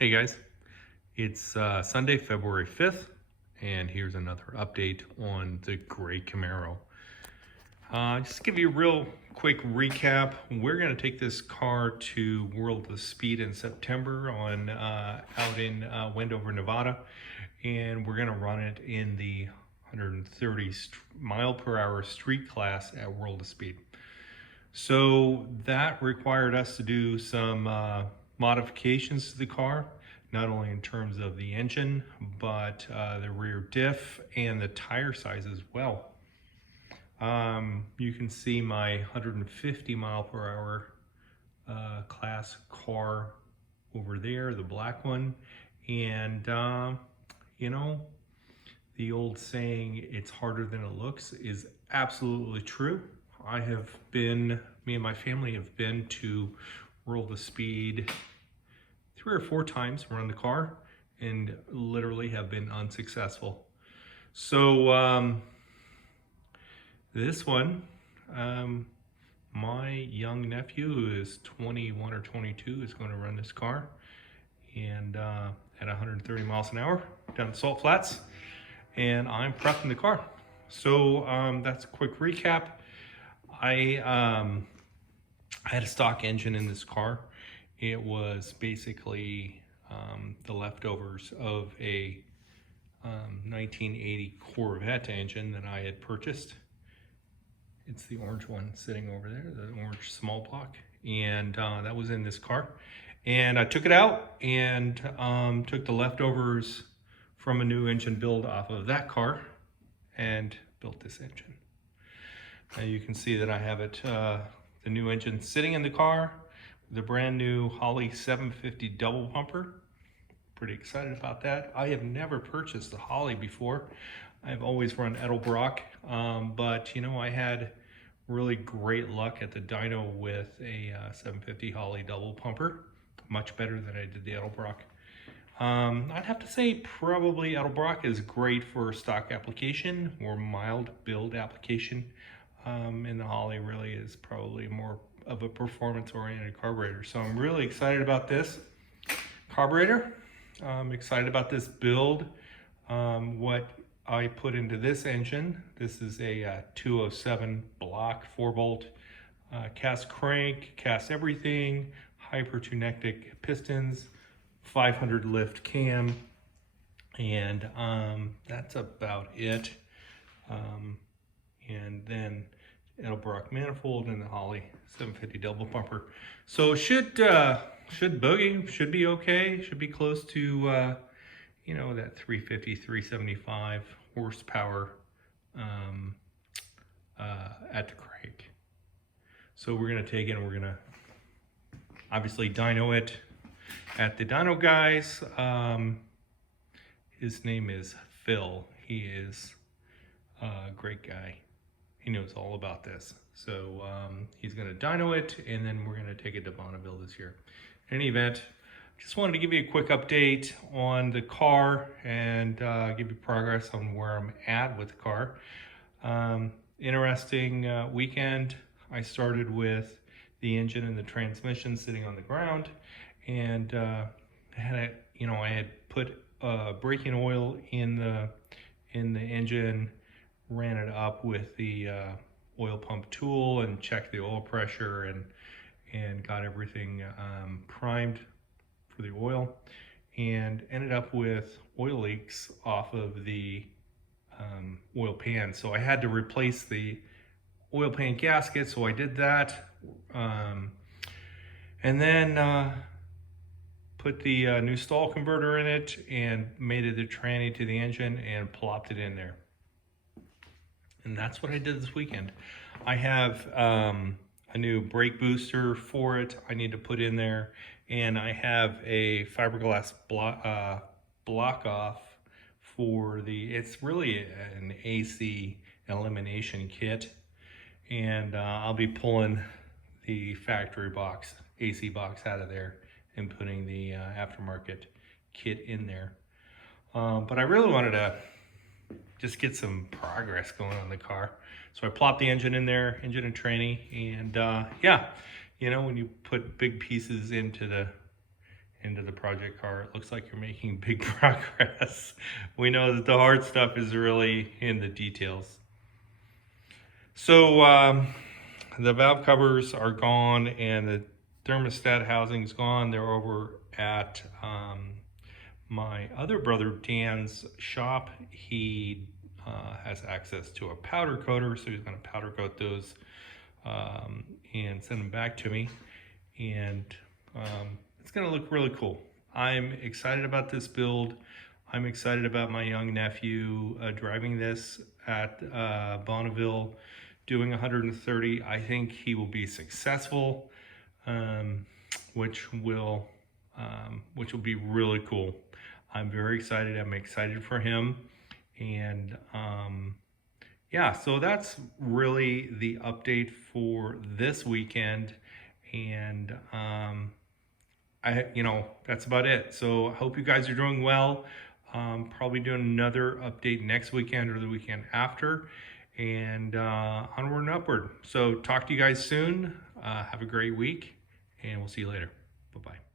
Hey guys, it's Sunday, February 5th, and here's another update on the gray Camaro. Just to give you a real quick recap, we're going to take this car to World of Speed in September out in Wendover, Nevada, and we're going to run it in the 130 mile per hour street class at World of Speed. So that required us to do some modifications to the car, not only in terms of the engine, but the rear diff and the tire size as well. You can see my 150 mile per hour class car over there, the black one. And, you know, the old saying, it's harder than it looks, is absolutely true. Me and my family have been to World of Speed 3 or 4 times around the car and literally have been unsuccessful. So this one, my young nephew, who is 21 or 22, is going to run this car and at 130 miles an hour down the Salt Flats, and I'm prepping the car. So that's a quick recap. I had a stock engine in this car. It was basically the leftovers of a 1980 Corvette engine that I had purchased. It's the orange one sitting over there, the orange small block, and that was in this car. And I took it out and took the leftovers from a new engine build off of that car and built this engine. Now you can see that I have it, the new engine sitting in the car, the brand new Holley 750 double pumper. Pretty excited about that. I have never purchased a Holley before. I've always run Edelbrock, but you know, I had really great luck at the dyno with a 750 Holley double pumper, much better than I did the Edelbrock. I'd have to say probably Edelbrock is great for stock application or mild build application. And the Holley really is probably more of a performance-oriented carburetor. So I'm really excited about this carburetor. I'm excited about this build. What I put into this engine, this is a 207 block 4-bolt cast crank, cast everything, hypertunectic pistons, 500 lift cam, and that's about it. And then Edelbrock manifold and the Holley 750 double pumper. So should boogie, should be okay, should be close to you know, that 350, 375 horsepower at the crank. So we're gonna take it and we're gonna obviously dyno it at the dyno guys. His name is Phil. He is a great guy. He knows all about this. So he's gonna dyno it and then we're gonna take it to Bonneville this year. In any event, just wanted to give you a quick update on the car and give you progress on where I'm at with the car. Interesting weekend. I started with the engine and the transmission sitting on the ground, and I had put braking oil in the engine, ran it up with the oil pump tool and checked the oil pressure and got everything primed for the oil, and ended up with oil leaks off of the oil pan. So I had to replace the oil pan gasket, so I did that, and then put the new stall converter in it and made it a tranny to the engine and plopped it in there. And that's what I did this weekend. I have a new brake booster for it I need to put in there, and I have a fiberglass block off for it's really an AC elimination kit, and I'll be pulling the factory box, AC box out of there and putting the aftermarket kit in there. But I really wanted to just get some progress going on the car. So I plopped the engine in there, engine and tranny, and yeah, you know, when you put big pieces into into the project car. It looks like you're making big progress. We know that the hard stuff is really in the details. So the valve covers are gone and the thermostat housing's gone. They're over at my other brother Dan's shop. He has access to a powder coater, so he's going to powder coat those and send them back to me. And it's going to look really cool. I'm excited about this build. I'm excited about my young nephew driving this at Bonneville, doing 130. I think he will be successful, which will be really cool. I'm very excited. I'm excited for him. And yeah, so that's really the update for this weekend. And that's about it. So I hope you guys are doing well. Probably doing another update next weekend or the weekend after, and onward and upward. So talk to you guys soon. Have a great week, and we'll see you later. Bye-bye.